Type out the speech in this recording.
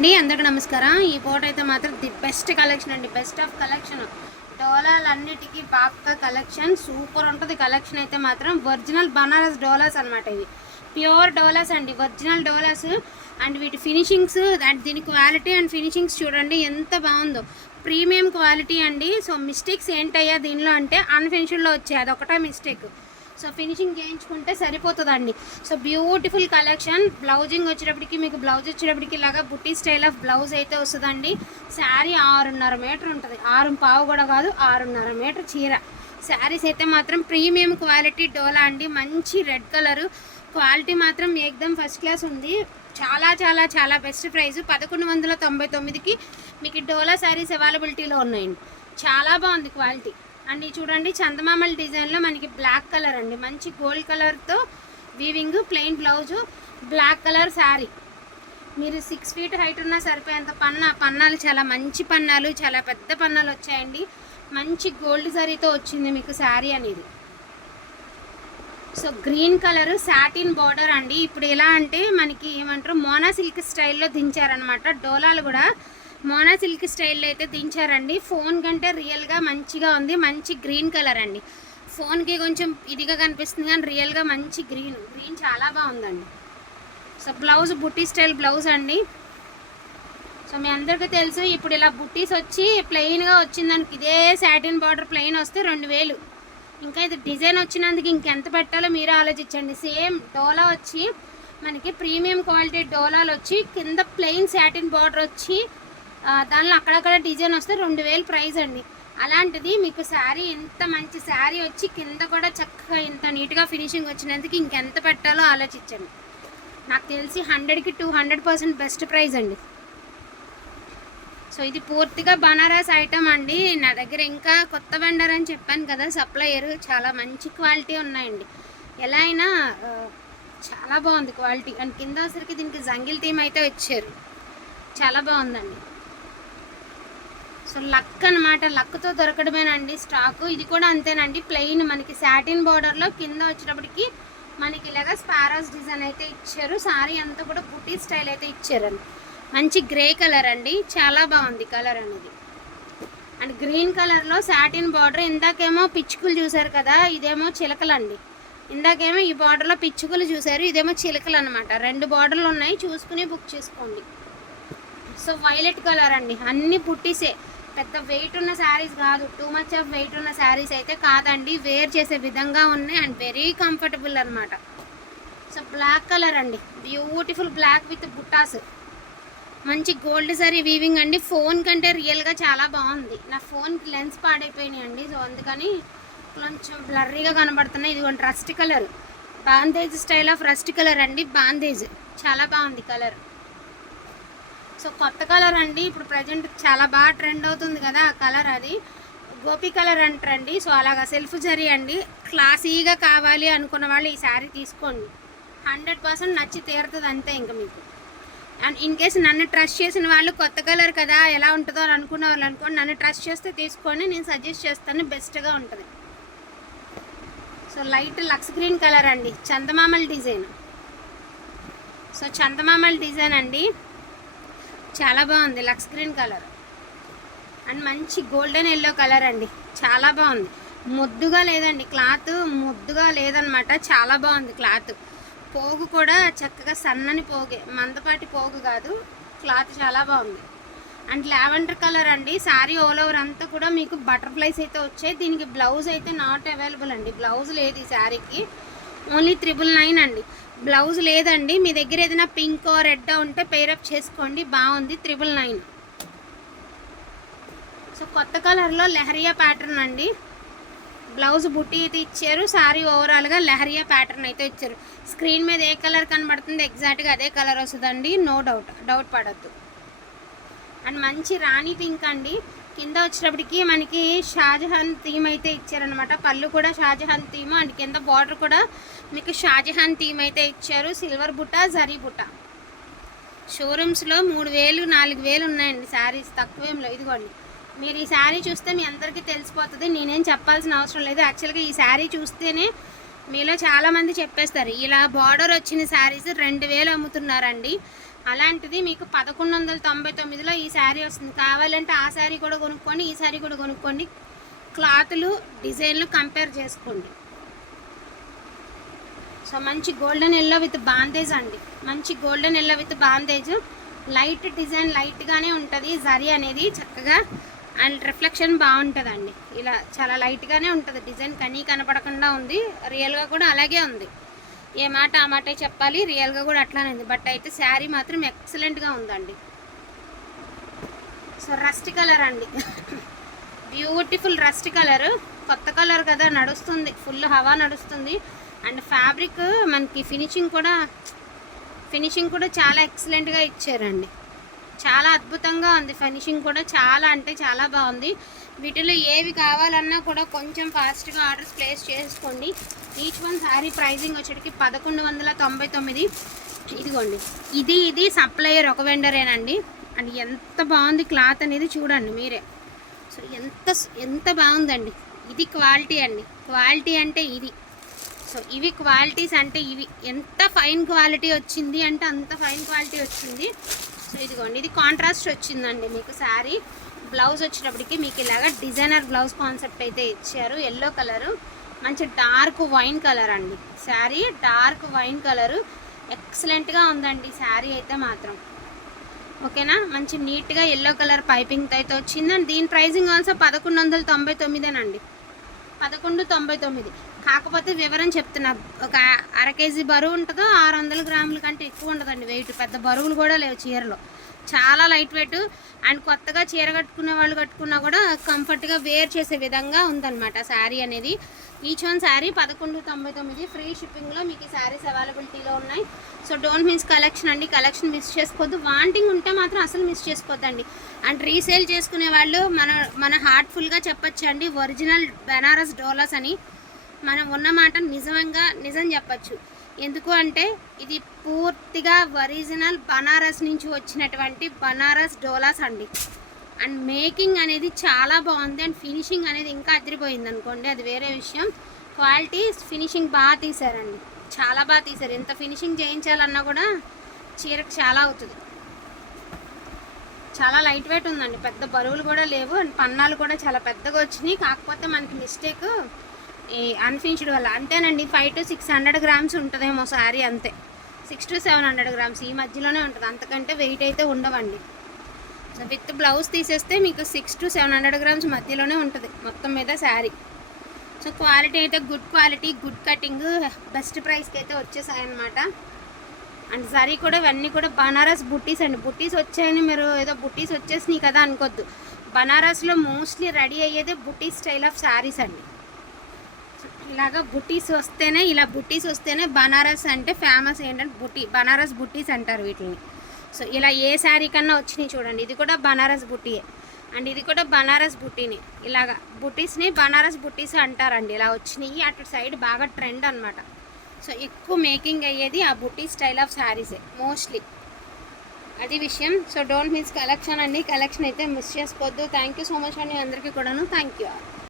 అండి అందరికి నమస్కారం. ఈ ఫోటో అయితే మాత్రం ది బెస్ట్ కలెక్షన్ అండి. Best of collection. డోలాలన్నిటికీ బాగా కలెక్షన్. సూపర్ ఉంటుంది. కలెక్షన్ అయితే మాత్రం ఒరిజినల్ బనారస్ డోలాస్ అనమాట ఇవి. ప్యూర్ డోలాస్ అండి. ఒరిజినల్ డోలాస్ అండ్ వీటి ఫినిషింగ్స్ అండ్ దీని క్వాలిటీ అండ్ ఫినిషింగ్స్ చూడండి ఎంత బాగుందో. ప్రీమియం క్వాలిటీ అండి. సో మిస్టేక్స్ ఏంటయ్యా దీనిలో అంటే అన్ఫినిషన్లో వచ్చాయి. అదొకటే మిస్టేక్. సో ఫినిషింగ్ చేయించుకుంటే సరిపోతుందండి. So beautiful collection. బ్లౌజింగ్ వచ్చేటప్పటికి మీకు బ్లౌజ్ వచ్చేటప్పటికి ఇలాగా బుట్టి స్టైల్ ఆఫ్ బ్లౌజ్ అయితే వస్తుందండి. శారీ ఆరున్నర మీటర్ ఉంటుంది. ఆరు పావు కూడా కాదు ఆరున్నర మీటర్ చీర. శారీస్ అయితే మాత్రం ప్రీమియం క్వాలిటీ డోలా అండి. మంచి రెడ్ కలరు. క్వాలిటీ మాత్రం ఏకదం ఫస్ట్ క్లాస్ ఉంది. చాలా చాలా చాలా బెస్ట్ ప్రైస్. పదకొండు వందల తొంభై తొమ్మిదికి మీకు డోలా శారీస్ అవైలబిలిటీలో ఉన్నాయండి. చాలా బాగుంది క్వాలిటీ. అండ్ ఇది చూడండి చందమామల డిజైన్లో మనకి బ్లాక్ కలర్ అండి. మంచి గోల్డ్ కలర్తో weaving plain blouse black colour sari మీరు సిక్స్ ఫీట్ హైట్ ఉన్నా సరిపోయేంత పన్న. పన్నాలు చాలా మంచి పన్నాలు చాలా పెద్ద పన్నాలు వచ్చాయండి. మంచి గోల్డ్ జరీతో వచ్చింది మీకు శారీ అనేది. So green colour satin border అండి. ఇప్పుడు ఎలా అంటే మనకి ఏమంటారు మోనా సిల్క్ స్టైల్లో దించారనమాట డోలాలు కూడా మోనా సిల్క్ స్టైల్లో అయితే దించారండి. ఫోన్ కంటే రియల్గా మంచిగా ఉంది. మంచి గ్రీన్ కలర్ అండి. ఫోన్కి కొంచెం ఇదిగా కనిపిస్తుంది కానీ రియల్గా మంచి గ్రీన్ గ్రీన్ చాలా బాగుందండి. So blouse butti style blouse అండి. సో మీ అందరికీ తెలుసు ఇప్పుడు ఇలా బుట్టీస్ వచ్చి ప్లెయిన్గా వచ్చిందానికి ఇదే శాటిన్ బార్డర్ ప్లెయిన్ వస్తే రెండు వేలు. ఇంకా ఇది డిజైన్ వచ్చినందుకు ఇంకెంత పెట్టాలో మీరు ఆలోచించండి. సేమ్ డోలా వచ్చి మనకి ప్రీమియం క్వాలిటీ డోలాలు వచ్చి కింద ప్లెయిన్ శాటిన్ బార్డర్ వచ్చి దానిలో అక్కడక్కడ డిజైన్ వస్తే రెండు వేలు ప్రైస్ అండి. అలాంటిది మీకు శారీ ఇంత మంచి శారీ వచ్చి కింద కూడా చక్కగా ఇంత నీట్గా ఫినిషింగ్ వచ్చినందుకు ఇంకెంత పెట్టాలో ఆలోచించండి. నాకు తెలిసి హండ్రెడ్కి two hundred percent best price అండి. సో ఇది పూర్తిగా బనారస్ ఐటమ్ అండి. నా దగ్గర ఇంకా కొత్త వెండర్ అని చెప్పాను కదా సప్లయర్ చాలా మంచి క్వాలిటీ ఉన్నాయండి. ఎలా అయినా చాలా బాగుంది క్వాలిటీ. అండ్ కింద వచ్చరికి దీనికి జంగిల్ థీమ్ అయితే వచ్చారు. చాలా బాగుందండి. సో లక్ అనమాట లక్తో దొరకడమేనండి స్టాకు. ఇది కూడా అంతేనండి. ప్లెయిన్ మనకి సాటిన్ బార్డర్లో కింద వచ్చేటప్పటికి మనకి ఇలాగ స్పారోస్ డిజైన్ అయితే ఇచ్చారు. సారీ అంతా కూడా బుటీ స్టైల్ అయితే ఇచ్చారండి. మంచి గ్రే కలర్ అండి. చాలా బాగుంది కలర్ అనేది. అండ్ గ్రీన్ కలర్లో సాటిన్ బార్డర్. ఇందాకేమో పిచ్చుకలు చూసారు కదా ఇదేమో చిలకలండి. ఇందాకేమో ఈ బార్డర్లో పిచ్చుకలు చూసారు ఇదేమో చిలకలు అనమాట రెండు బార్డర్లు ఉన్నాయి. చూసుకుని బుక్ చేసుకోండి. సో వైలెట్ కలర్ అండి. అన్ని పుట్టిసే పెద్ద వెయిట్ ఉన్న శారీస్ కాదు. టూ మచ్ ఆఫ్ వెయిట్ ఉన్న శారీస్ అయితే కాదండి. వేర్ చేసే విధంగా ఉన్నాయి అండ్ వెరీ కంఫర్టబుల్ అనమాట సో బ్లాక్ కలర్ అండి. బ్యూటిఫుల్ బ్లాక్ విత్ బుట్టాస్ మంచి గోల్డ్ సరీ వీవింగ్ అండి. ఫోన్ కంటే రియల్గా చాలా బాగుంది. నా ఫోన్ లెన్స్ పాడైపోయినాయి అండి. సో అందుకని కొంచెం బ్లర్రీగా కనబడుతున్నాయి. ఇదిగోండి rust colour bandhej style of rust colour అండి. బాందేజ్ చాలా బాగుంది కలర్ సో కొత్త కలర్ అండి. ఇప్పుడు ప్రజెంట్ చాలా బాగా ట్రెండ్ అవుతుంది కదా ఆ కలర్ అది. గోపి కలర్ అంటారండి. సో అలాగా సెల్ఫ్ జరీ అండి. క్లాసీగా కావాలి అనుకున్న వాళ్ళు ఈ శారీ తీసుకోండి. హండ్రెడ్ పర్సెంట్ నచ్చి తీరుతుంది అంతే ఇంకా మీకు. అండ్ ఇన్ కేస్ నన్ను ట్రస్ట్ చేసిన వాళ్ళు కొత్త కలర్ కదా ఎలా ఉంటుందో అని అనుకున్న వాళ్ళు అనుకోండి నన్ను ట్రస్ట్ చేస్తే తీసుకొని నేను సజెస్ట్ చేస్తాను బెస్ట్గా ఉంటుంది. So light lux green colour అండి. చందమామల డిజైన్. సో చందమామల డిజైన్ అండి. చాలా బాగుంది లక్స్ గ్రీన్ కలర్. అండ్ మంచి గోల్డెన్ ఎల్లో కలర్ అండి. చాలా బాగుంది. ముద్దుగా లేదండి క్లాత్ ముద్దుగా లేదనమాట. చాలా బాగుంది క్లాత్. పోగు కూడా చక్కగా సన్నని పోగే మందపాటి పోగు కాదు. క్లాత్ చాలా బాగుంది. అండ్ లావెండర్ కలర్ అండి. శారీ ఆల్ ఓవర్ అంతా కూడా మీకు బటర్ఫ్లైస్ అయితే వచ్చాయి. దీనికి బ్లౌజ్ అయితే నాట్ అవైలబుల్ అండి. బ్లౌజ్ లేదు ఈ శారీకి ఓన్లీ త్రిబుల్ నైన్ అండి. బ్లౌజ్ లేదండి. మీ దగ్గర ఏదైనా పింక్ రెడ్ ఉంటే పేరప్ చేసుకోండి. బాగుంది. త్రిబుల్ నైన్ సో కొత్త కలర్లో లెహరియా ప్యాటర్న్ అండి. బ్లౌజ్ బుట్టి అయితే ఇచ్చారు. శారీ ఓవరాల్గా లెహరియా ప్యాటర్న్ అయితే ఇచ్చారు. స్క్రీన్ మీద ఏ కలర్ కనబడుతుంది? ఎగ్జాక్ట్గా అదే కలర్ వస్తుందండి. నో డౌట్ డౌట్ పడద్దు. అండ్ మంచి రాణి పింక్ అండి. కింద వచ్చినప్పటికి మనకి షాజహాన్ థీమ్ అయితే ఇచ్చారనమాట పళ్ళు కూడా షాజహాన్ థీమ్ అండ్ కింద బార్డర్ కూడా మీకు షాజహాన్ థీమ్ అయితే ఇచ్చారు. సిల్వర్ బుట్ట జరీ బుట్ట. షోరూమ్స్లో మూడు వేలు నాలుగు వేలు ఉన్నాయండి శారీస్ తక్కువేంలో ఇదిగోండి. మీరు ఈ శారీ చూస్తే మీ అందరికీ తెలిసిపోతుంది. నేనేం చెప్పాల్సిన అవసరం లేదు. యాక్చువల్గా ఈ శారీ చూస్తేనే మీలో చాలామంది చెప్పేస్తారు. ఇలా బార్డర్ వచ్చిన శారీస్ రెండు వేలు అమ్ముతున్నారండి. అలాంటిది మీకు పదకొండు వందల తొంభై తొమ్మిదిలో ఈ శారీ వస్తుంది. కావాలంటే ఆ శారీ కూడా కొనుక్కోండి ఈ శారీ కూడా కొనుక్కోండి. క్లాత్లు డిజైన్లు కంపేర్ చేసుకోండి. సో మంచి గోల్డెన్ ఎల్లో విత్ బాందేజ్ అండి. మంచి golden yellow with bandhej light design లైట్గానే ఉంటుంది. జరీ అనేది చక్కగా అండ్ రిఫ్లెక్షన్ బాగుంటుందండి. ఇలా చాలా లైట్గానే ఉంటుంది. డిజైన్ కనీ కనపడకుండా ఉంది. రియల్గా కూడా అలాగే ఉంది. ఏ మాట ఆ మాట చెప్పాలి. రియల్గా కూడా అట్లానే ఉంది. బట్ అయితే శారీ మాత్రం ఎక్సలెంట్గా ఉందండి. సో రస్ట్ కలర్ అండి. Beautiful rust colour. కొత్త కలర్ కదా నడుస్తుంది. ఫుల్ హవా నడుస్తుంది. అండ్ ఫ్యాబ్రిక్ మనకి ఫినిషింగ్ కూడా ఫినిషింగ్ కూడా చాలా ఎక్సలెంట్గా ఇచ్చారండి. చాలా అద్భుతంగా ఉంది. ఫినిషింగ్ కూడా చాలా అంటే చాలా బాగుంది. వీటిలో ఏవి కావాలన్నా కూడా కొంచెం ఫాస్ట్గా ఆర్డర్స్ ప్లేస్ చేసుకోండి. ఈచ్ వన్ శారీ ప్రైజింగ్ వచ్చేటికి పదకొండు వందల తొంభై తొమ్మిది. ఇదిగోండి. ఇది ఇది సప్లయర్ ఒక వెండరేనండి అండ్ ఎంత బాగుంది క్లాత్ అనేది చూడండి మీరే. సో ఎంత ఎంత బాగుందండి. ఇది క్వాలిటీ అండి. క్వాలిటీ అంటే ఇది. సో ఇవి క్వాలిటీస్ అంటే ఇవి. ఎంత ఫైన్ క్వాలిటీ వచ్చింది అంటే అంత ఫైన్ క్వాలిటీ వచ్చింది. సో ఇదిగోండి. ఇది కాంట్రాస్ట్ వచ్చిందండి మీకు శారీ. బ్లౌజ్ వచ్చేటప్పటికి మీకు ఇలాగ డిజైనర్ బ్లౌజ్ కాన్సెప్ట్ అయితే ఇచ్చారు. ఎల్లో కలరు మంచి డార్క్ వైన్ కలర్ అండి. Sari dark wine colour. ఎక్సలెంట్గా ఉందండి శారీ అయితే మాత్రం. ఓకేనా? మంచి నీట్గా ఎల్లో కలర్ పైపింగ్ అయితే వచ్చింది అండ్ దీని ప్రైజింగ్ ఆల్సో పదకొండు వందల తొంభై తొమ్మిదేనండి. పదకొండు తొంభై తొమ్మిది. కాకపోతే వివరం చెప్తున్నా. ఒక అర కేజీ బరువు ఉంటుందో ఆరు వందల గ్రాముల కంటే ఎక్కువ ఉండదండి వెయిట్ పెద్ద బరువులు కూడా లేవు చీరలో. చాలా లైట్ వెయిట్ అండ్ కొత్తగా చీర కట్టుకునే వాళ్ళు కట్టుకున్నా కూడా కంఫర్ట్గా వేర్ చేసే విధంగా ఉందన్నమాట శారీ అనేది. ఈచ్ వన్ శారీ పదకొండు తొంభై తొమ్మిది ఫ్రీ షిప్పింగ్లో మీకు ఈ శారీస్ అవైలబిలిటీలో ఉన్నాయి. సో డోంట్ మిస్ కలెక్షన్ అండి. కలెక్షన్ మిస్ చేసుకోవద్దు. వాంటింగ్ ఉంటే మాత్రం అసలు మిస్ చేసుకోవద్దండి. అండ్ రీసేల్ చేసుకునే వాళ్ళు మన మన హార్ట్ఫుల్గా చెప్పొచ్చు అండి ఒరిజినల్ బెనారస్ డోలాస్ అని. మనం ఉన్న మాట నిజంగా నిజం చెప్పచ్చు. ఎందుకు అంటే ఇది పూర్తిగా ఒరిజినల్ బనారస్ నుంచి వచ్చినటువంటి బనారస్ డోలాస్ అండి. అండ్ మేకింగ్ అనేది చాలా బాగుంది. అండ్ ఫినిషింగ్ అనేది ఇంకా అదిరిపోయింది అనుకోండి అది వేరే విషయం. క్వాలిటీ ఫినిషింగ్ బాగా తీశారండి. చాలా బాగా తీశారు. ఎంత ఫినిషింగ్ చేయించాలన్నా కూడా చీరకు చాలా అవుతుంది. చాలా లైట్ వెయిట్ ఉందండి. పెద్ద బరువులు కూడా లేవు. అండ్ పన్నాలు కూడా చాలా పెద్దగా వచ్చినాయి. కాకపోతే మనకి మిస్టేక్ ఈ అన్ఫినిష్డ్ వల్ల అంతేనండి five to six hundred grams ఉంటుందేమో శారీ అంతే. Six to seven hundred grams ఈ మధ్యలోనే ఉంటుంది అంతకంటే వెయిట్ అయితే ఉండవండి. సో విత్ బ్లౌజ్ తీసేస్తే మీకు six to seven hundred grams మధ్యలోనే ఉంటుంది మొత్తం మీద శారీ. సో క్వాలిటీ అయితే good quality good cutting best ప్రైస్కి అయితే వచ్చేసాయన్నమాట. అండ్ సరీ కూడా ఇవన్నీ కూడా బనారస్ బుట్టీస్ అండి. బుట్టీస్ వచ్చాయని మీరు ఏదో బుట్టీస్ వచ్చేసినాయి కదా అనుకోద్దు. బనారస్లో మోస్ట్లీ రెడీ అయ్యేదే బుట్టీ స్టైల్ ఆఫ్ శారీస్ అండి. ఇలాగ బుట్టీస్ వస్తేనే ఇలా బుట్టీస్ వస్తేనే బనారస్ అంటే ఫేమస్ ఏంటంటే బుట్టి బనారస్ బుట్టీస్ అంటారు వీటిని. సో ఇలా ఏ శారీ కన్నా వచ్చినాయి చూడండి. ఇది కూడా బనారస్ బుట్టియే అండ్ ఇది కూడా బనారస్ బుట్టీని ఇలాగ బుట్టీస్ని బనారస్ బుట్టీస్ అంటారండి. ఇలా వచ్చినాయి. అటు సైడ్ బాగా ట్రెండ్ అనమాట సో ఎక్కువ మేకింగ్ అయ్యేది ఆ బుట్టి స్టైల్ ఆఫ్ శారీసే మోస్ట్లీ. అది విషయం. సో డోంట్ మిస్ కలెక్షన్ అండి. కలెక్షన్ అయితే మిస్ చేసుకోవద్దు. థ్యాంక్ యూ సో మచ్ అండి అందరికీ కూడాను. Thank you